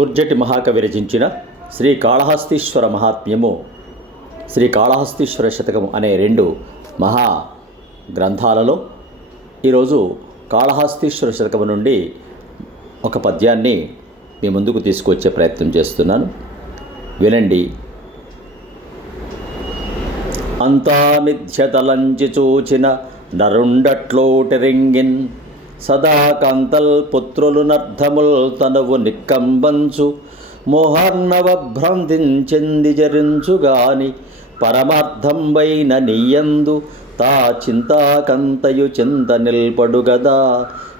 ధూర్జటి మహాకవి రచించిన శ్రీకాళహస్తీశ్వర మహాత్మ్యము, శ్రీకాళహస్తీశ్వర శతకము అనే రెండు మహా గ్రంథాలలో ఈరోజు కాళహస్తీశ్వర శతకము నుండి ఒక పద్యాన్ని మీ ముందుకు తీసుకొచ్చే ప్రయత్నం చేస్తున్నాను. వినండి. అంతా మిథ్యతలంచి చూచిన నరుండట్లోటెరింగిన్, సదా కాంతల్ పుత్రులు నర్ధముల్ తనువు నిక్కంబంచు, మోహార్ణవ భ్రాంతించెంది జరించుగాని పరమార్థంబైన నీయందు తా చింతాకంతయు చింత నిల్పడుగదా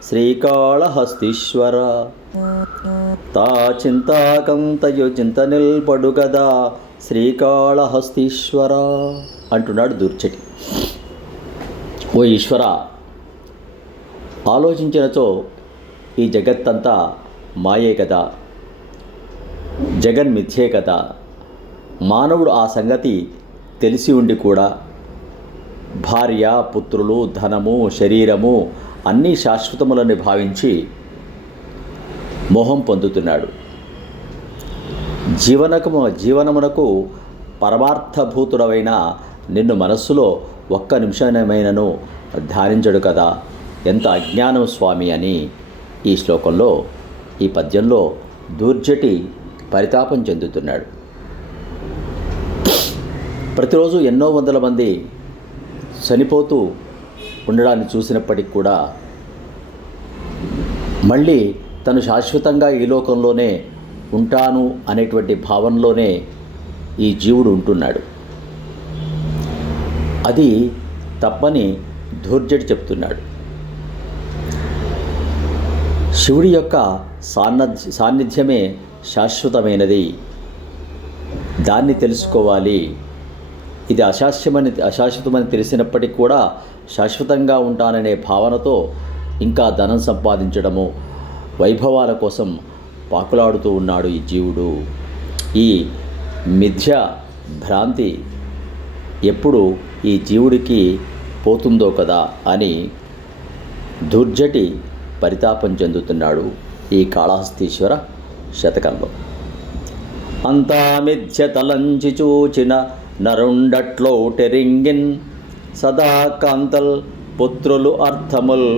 శ్రీకాళహస్తీశ్వర. తా చింతాకంతయు చింత నిల్పడుగదా శ్రీకాళహస్తీశ్వర అంటున్నాడు ధూర్జటి. ఓ ఈశ్వర, ఆలోచించినచో ఈ జగత్తంతా మాయే కదా, జగన్మిథ్యే కదా. మానవుడు ఆ సంగతి తెలిసి ఉండి కూడా భార్య, పుత్రులు, ధనము, శరీరము అన్నీ శాశ్వతములని భావించి మోహం పొందుతున్నాడు. జీవనమునకు పరమార్థభూతుడవైన నిన్ను మనస్సులో ఒక్క నిమిషమైనను ధ్యానించడు కదా. ఎంత అజ్ఞానం స్వామి అని ఈ శ్లోకంలో, ఈ పద్యంలో ధూర్జటి పరితాపం చెందుతున్నాడు. ప్రతిరోజు ఎన్నో వందల మంది చనిపోతూ ఉండడాన్ని చూసినప్పటికి కూడా మళ్ళీ తను శాశ్వతంగా ఈ లోకంలోనే ఉంటాను అనేటువంటి భావనలోనే ఈ జీవుడు ఉంటున్నాడు. అది తప్పని ధూర్జటి చెప్తున్నాడు. శివుడి యొక్క సాన్నిధ్యమే శాశ్వతమైనది, దాన్ని తెలుసుకోవాలి. ఇది అశాశ్వతమని తెలిసినప్పటికీ కూడా శాశ్వతంగా ఉంటాననే భావనతో ఇంకా ధనం సంపాదించడము, వైభవాల కోసం పాకులాడుతూ ఉన్నాడు ఈ జీవుడు. ఈ మిథ్య భ్రాంతి ఎప్పుడు ఈ జీవుడికి పోతుందో కదా అని ధూర్జటి పరితాపం చెందుతున్నాడు ఈ కాళహస్తీశ్వర శతకంలో. అంతా మిథ్య తలంచి చూచిన నరుండట్లోటెరింగిన్, సదా కాంతల్ పుత్రులు అర్థముల్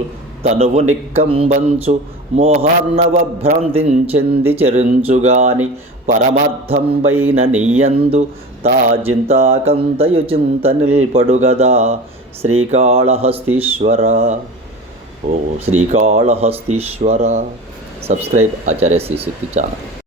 తనువు నిక్కంబంచు, మోహార్ణవ భ్రాంతించెంది చెరించుగాని పరమార్థంబైన నీయందు తా చింతాకంతయు చింత నిల్పడుగదా శ్రీకాళహస్తీశ్వర. ఓ శ్రీకాళహస్తీశ్వర. సబ్స్క్రైబ్ ఆచార్య శ్రీ శక్తి ఛానల్.